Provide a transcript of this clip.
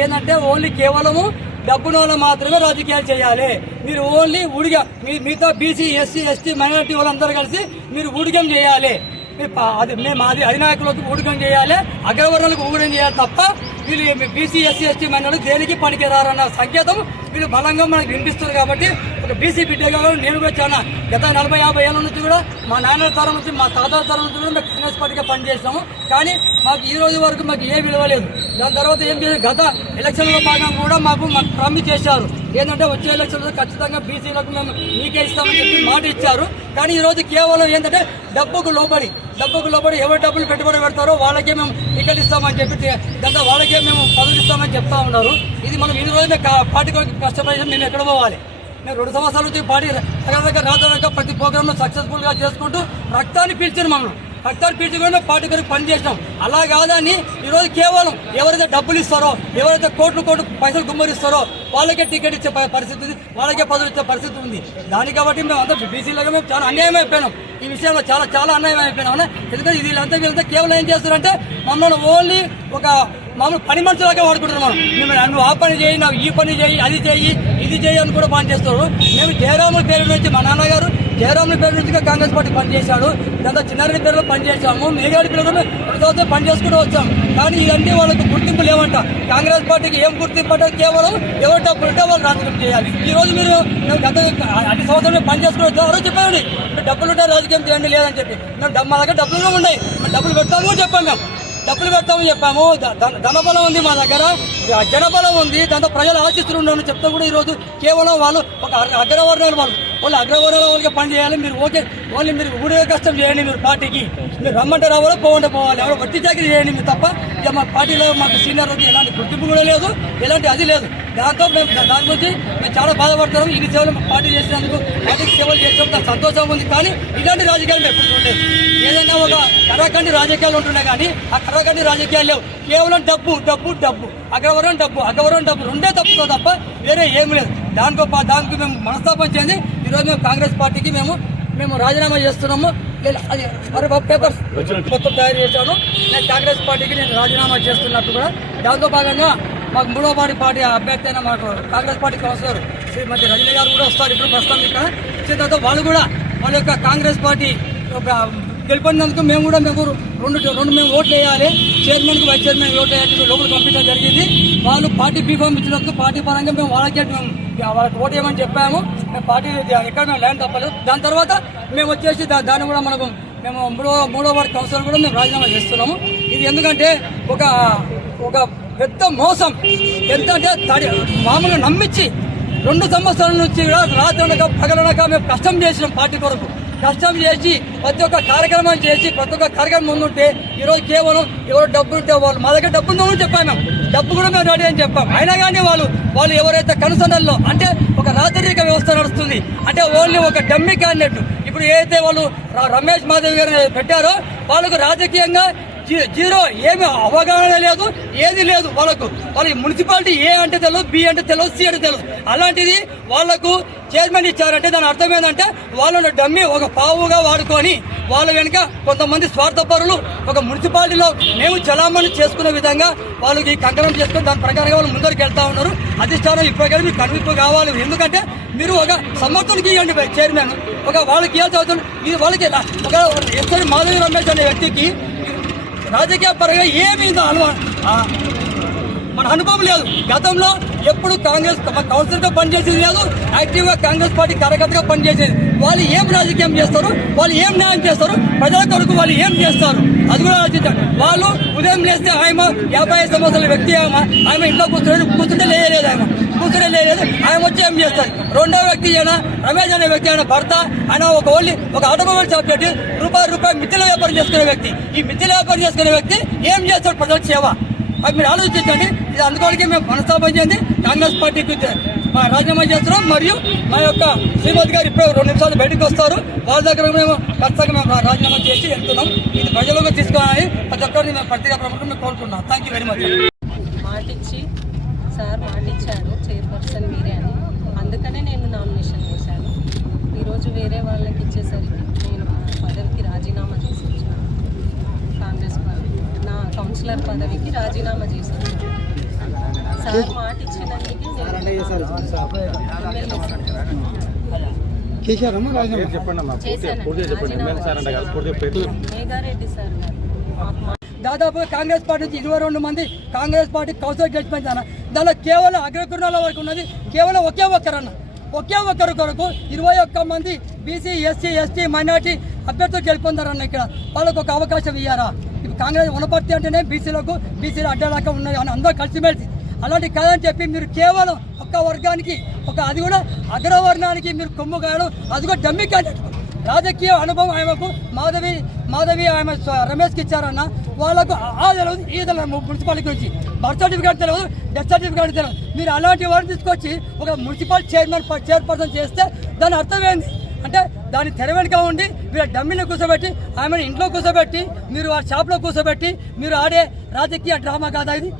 ఏంటంటే ఓన్లీ కేవలము డబ్బున మాత్రమే రాజకీయాలు చేయాలి. మీరు ఓన్లీ ఊడిగా మీతో బీసీ ఎస్సీ ఎస్టీ మైనారిటీ వాళ్ళందరూ కలిసి మీరు ఊడిగం చేయాలి. మేము అధినాయకులకు ఊడిగం చేయాలి, అగ్రవర్ణాలకు ఊడిగం చేయాలి తప్ప వీళ్ళు బీసీ ఎస్సీ ఎస్టీ మైనారిటీ దేనికి పనికిరారన్న సంకేతం వీళ్ళు బలంగా మనకు వినిపిస్తుంది. కాబట్టి ఒక బీసీ బిడ్డగా నేను కూడా చాలా గత 40-50 ఏళ్ళ నుంచి కూడా మా నాన్నల తరం నుంచి మా తాతల తరం నుంచి కూడా మేము కాంగ్రెస్ పార్టీగా పనిచేస్తాము. కానీ మాకు ఈ రోజు వరకు మాకు ఏ విలువ లేదు. దాని తర్వాత ఏం చేశారు, గత ఎలక్షన్లో భాగంగా కూడా మాకు ప్రామిస్ చేశారు ఏంటంటే వచ్చే ఎలక్షన్లో ఖచ్చితంగా బీసీలకు మేము మీకే ఇస్తామని చెప్పి మాట ఇచ్చారు. కానీ ఈరోజు కేవలం ఏంటంటే డబ్బుకు లోబడి ఎవరు డబ్బులు పెట్టుబడి పెడతారో వాళ్ళకే మేము టికెట్ ఇస్తామని చెప్పి దాంతో వాళ్ళకే మేము పదవులు ఇస్తామని చెప్తా ఉన్నారు. ఇది మనం ఈ రోజునే పార్టీ కష్టపడి మేము ఎక్కడ పోవాలి. మేము 2 సంవత్సరాల నుంచి పార్టీ రాజకీయ ప్రతి ప్రోగ్రాంలో సక్సెస్ఫుల్గా చేసుకుంటూ రక్తాన్ని పీల్చారు. రక్తాన్ని పీల్చుకుంటే పార్టీ కొరకు పనిచేసినాం. అలా కాదని ఈరోజు కేవలం ఎవరైతే డబ్బులు ఇస్తారో, ఎవరైతే కోట్లు పైసలు గుమ్మరిస్తారో వాళ్ళకే టికెట్ ఇచ్చే పరిస్థితి ఉంది, వాళ్ళకే పదవులు ఇచ్చే పరిస్థితి ఉంది. దాని కాబట్టి మేము అంతా బీసీలుగా మేము చాలా అన్యాయం అయిపోయినాం. ఈ విషయంలో చాలా అన్యాయం అయిపోయినాం. ఎందుకంటే వీళ్ళంతా కేవలం ఏం చేస్తారంటే మమ్మల్ని ఓన్లీ ఒక మామూలు పని మనుషులాగా వాడుకుంటున్నాం. నువ్వు ఆ పని చేయి, నువ్వు ఈ పని చేయి, అది చేయి, ఇది చేయి అని కూడా పని చేస్తారు. మేము జయరాముల పేరు నుంచి మా నాన్నగారు జయరాముల పేరు నుంచి కాంగ్రెస్ పార్టీ పనిచేశాడు. దాంతో చిన్నారెడ్డి పేరులో పనిచేసాము, మేఘాడి పేరులో 2 సంవత్సరాలు పనిచేసుకుంటూ వచ్చాము. కానీ ఇవన్నీ వాళ్ళకి గుర్తింపు లేవంట. కాంగ్రెస్ పార్టీకి ఏం గుర్తింపు అంటే కేవలం ఎవరు డబ్బులు ఉంటే వాళ్ళు రాజకీయం చేయాలి. ఈ రోజు మీరు గత 5 సంవత్సరాలు పనిచేసుకుని వచ్చారు చెప్పండి, డబ్బులు ఉంటే రాజకీయం చేయండి లేదని చెప్పి. మేము మా దగ్గర డబ్బులు ఉన్నాయి, మేము డబ్బులు పెడతాము చెప్పాము, డబ్బులు పెడతామని చెప్పాము. ధనబలం ఉంది మా దగ్గర, జనబలం ఉంది, దాంతో ప్రజలు ఆశిస్తులు ఉండమని చెప్తా కూడా ఈరోజు కేవలం వాళ్ళు ఒక అగ్రవర్ణాలు వాళ్ళు అగ్రవర్ణాల వాళ్ళకి పని చేయాలి. మీరు ఓన్లీ మీరు ఊడిగా కష్టం చేయండి. మీరు పార్టీకి మీరు రమ్మంటే రావాలో పోవంటే పోవాలి, ఎవరో వట్టి చాకరీ చేయండి మీరు తప్ప. ఇక మా పార్టీలో మాకు సీనియర్ ఎలాంటి గుర్తింపు కూడా లేదు, ఎలాంటి అది లేదు. దాంతో మేము దాని గురించి మేము చాలా బాధపడుతున్నాము. ఇన్ని సేవలు పార్టీ చేసినందుకు, పార్టీకి సేవలు చేసినందుకు సంతోషం ఉంది. కానీ ఇలాంటి రాజకీయాలు ఎప్పుడు ఉండేది. ఏదైనా ఒక కరాఖండి రాజకీయాలు ఉంటున్నాయి, కానీ ఆ కరాఖండి రాజకీయాలు లేవు. కేవలం డబ్బు అగ్రవరం డబ్బు రెండే తప్పుతో తప్ప వేరే ఏమి లేదు. దానికి మేము మనస్తాపం చెంది ఈరోజు మేము కాంగ్రెస్ పార్టీకి మేము రాజీనామా చేస్తున్నాము. అది పేపర్స్ మొత్తం తయారు చేశాను. నేను కాంగ్రెస్ పార్టీకి నేను రాజీనామా చేస్తున్నట్టు కూడా. దాంతో భాగంగా మాకు 3వ పార్టీ అభ్యర్థి అయిన మాకు కాంగ్రెస్ పార్టీ కౌన్సిలర్ శ్రీమతి రజనీ గారు కూడా వస్తారు ఇప్పుడు ప్రస్తుతం ఇక్కడ. తర్వాత వాళ్ళు కూడా వాళ్ళ యొక్క కాంగ్రెస్ పార్టీ గెలుపొందినందుకు మేము రెండు మేము ఓట్లు వేయాలి. చైర్మన్కి వైస్ చైర్మన్ ఓట్లు వేయాలి లోపలికి పంపించడం జరిగింది. వాళ్ళు పార్టీ బీఫామ్ ఇచ్చినందుకు పార్టీ పరంగా మేము వాళ్ళకి వాళ్ళకి ఓటు వేయమని చెప్పాము. మేము పార్టీ ఎక్కడ మేము ల్యాండ్ తప్పలేదు. దాని తర్వాత మేము వచ్చేసి దాన్ని కూడా మేము 3వ వార్డు కౌన్సిలర్ కూడా మేము రాజీనామా చేస్తున్నాము. ఇది ఎందుకంటే ఒక పెద్ద మోసం. ఎంత అంటే మామూలుగా నమ్మించి 2 సంవత్సరాల నుంచి కూడా రాత్రనక పగలనక మేము కష్టం చేసినాం. పార్టీ కొరకు కష్టం చేసి ప్రతి ఒక్క కార్యక్రమం చేసి ప్రతి ఒక్క కార్యక్రమం ముందుంటే ఈరోజు కేవలం ఎవరు డబ్బులు ఉంటే వాళ్ళు మా దగ్గర డబ్బు ఉందని చెప్పాము. మేము డబ్బు కూడా మేము రెడీ అని చెప్పాం. అయినా కానీ వాళ్ళు ఎవరైతే కనుసన్నల్లో అంటే ఒక రాజరిక వ్యవస్థ నడుస్తుంది, అంటే ఓన్లీ ఒక డమ్మీ క్యాండిడేట్. ఇప్పుడు ఏదైతే వాళ్ళు రమేష్ మాధవ్ గారిని పెట్టారో వాళ్ళకు రాజకీయంగా జీరో, ఏమి అవగాహన లేదు, ఏది లేదు. వాళ్ళకి మున్సిపాలిటీ ఏ అంటే తెలియదు, బి అంటే తెలియదు, సి అంటే తెలియదు. అలాంటిది వాళ్లకు చైర్మన్ ఇచ్చారంటే దాని అర్థం ఏంటంటే వాళ్ళను డమ్మి ఒక పావుగా వాడుకొని వాళ్ళ వెనుక కొంతమంది స్వార్థపరులు ఒక మున్సిపాలిటీలో మేము చలామణి చేసుకునే విధంగా వాళ్ళకి కంకణం చేసుకుని దాని ప్రకారంగా వాళ్ళు ముందరికి వెళ్తా ఉన్నారు. అధిష్టానం ఇప్పటికీ మీకు కనువిప్పు కావాలి. ఎందుకంటే మీరు ఒక సమర్థనకి ఇవ్వండి చైర్మన్, వాళ్ళకి ఇవ్వాల్సి అవుతుంది. ఇది వాళ్ళకి ఒక ఎస్ఆర్ మాధవి రమేష్ అనే వ్యక్తికి రాజకీయ పరంగా ఏమీ మన అనుభవం లేదు. గతంలో ఎప్పుడు కాంగ్రెస్ కౌన్సిలర్గా పనిచేసేది లేదు, యాక్టివ్గా కాంగ్రెస్ పార్టీ కార్యకర్తగా పనిచేసేది. వాళ్ళు ఏం రాజకీయం చేస్తారు, వాళ్ళు ఏం న్యాయం చేస్తారు, ప్రజల కొరకు వాళ్ళు ఏం చేస్తారు అది కూడా ఆలోచించారు. వాళ్ళు ఉదయం లేస్తే ఆమె 55 సంవత్సరాల వ్యక్తి, ఆమె ఇంట్లో కూర్చుంటే లేయలేదు, ఆయన వచ్చి ఏం చేస్తారు. రెండో వ్యక్తి అయినా రమేష్ అనే వ్యక్తి, ఆయన భర్త, ఆయన ఒక ఆటోమొబైల్ షాప్ పెట్టి రూపాయి మిత్తిల వ్యాపారం చేసుకునే వ్యక్తి. ఈ మిత్తిల వ్యాపారం చేసుకునే వ్యక్తి ఏం చేస్తాడు ప్రజల సేవ అది మీరు ఆలోచించండి. ఇది అందుకోడానికి మేము మనస్తాపం చెంది కాంగ్రెస్ పార్టీకి రాజీనామా చేస్తున్నాం. మరియు మా యొక్క శ్రీమతి గారు ఇప్పుడు 2 నిమిషాలు బయటకు వస్తారు. వాళ్ళ దగ్గర మేము ఖచ్చితంగా మేము రాజీనామా చేసి వెళ్తున్నాం. ఇది ప్రజలకు తీసుకోవాలని ప్రతి ఒక్కరిని మేము పత్రికా ప్రముఖులు మేము కోరుకుంటున్నాం. Thank you very much. Sir మాటిచ్చారు చైర్పర్సన్ మీరే అని, అందుకనే నేను నామినేషన్ చేశాను. ఈరోజు వేరే వాళ్ళకి ఇచ్చేసరికి నేను పదవికి రాజీనామా చేసి వచ్చాను. కాంగ్రెస్ పార్టీ నా కౌన్సిలర్ పదవికి రాజీనామా చేసి వచ్చాను. సార్ మాట ఇచ్చిన మీటింగ్ మేఘారెడ్డి సార్ గారు దాదాపు కాంగ్రెస్ పార్టీ నుంచి 22 మంది కాంగ్రెస్ పార్టీ కౌన్సిలర్ గెలిచిపోయింది. దానిలో కేవలం అగ్రకుర్ణాల వరకు ఉన్నది కేవలం ఒకే ఒక్కరు కొరకు 21 మంది బీసీ ఎస్సీ ఎస్టీ మైనార్టీ అభ్యర్థులు గెలుపొందారన్న. ఇక్కడ వాళ్ళకు ఒక అవకాశం ఇయ్యారా? కాంగ్రెస్ వనపర్తి అంటేనే బీసీలు అడ్డలాగా ఉన్నాయి అని అందరూ కలిసిమెలిసి అలాంటి కాదని చెప్పి మీరు కేవలం ఒక్క వర్గానికి అది కూడా అగ్రవర్ణానికి మీరు కొమ్ము కాయడం, అది కూడా డమ్మీ క్యాండిడేట్. రాజకీయ అనుభవం ఆమెకు మాధవి ఆమె రమేష్కి ఇచ్చారన్న. వాళ్ళకు ఆ తెలియదు ఈ తెలియదు మున్సిపాలిటీ గురించి బర్త్ సర్టిఫికేట్ తెలియదు, డెత్ సర్టిఫికేట్ తెలియదు. మీరు అలాంటి వారిని తీసుకొచ్చి ఒక మున్సిపల్ చైర్పర్సన్ చేస్తే దాని అర్థం ఏంది అంటే దాని తెర వెనుక ఉండి మీరు డమ్మీని కూర్చోబెట్టి ఆమెను ఇంట్లో కూర్చోబెట్టి మీరు ఆ షాప్లో కూర్చోబెట్టి మీరు ఆడే రాజకీయ డ్రామా కాదా ఇది?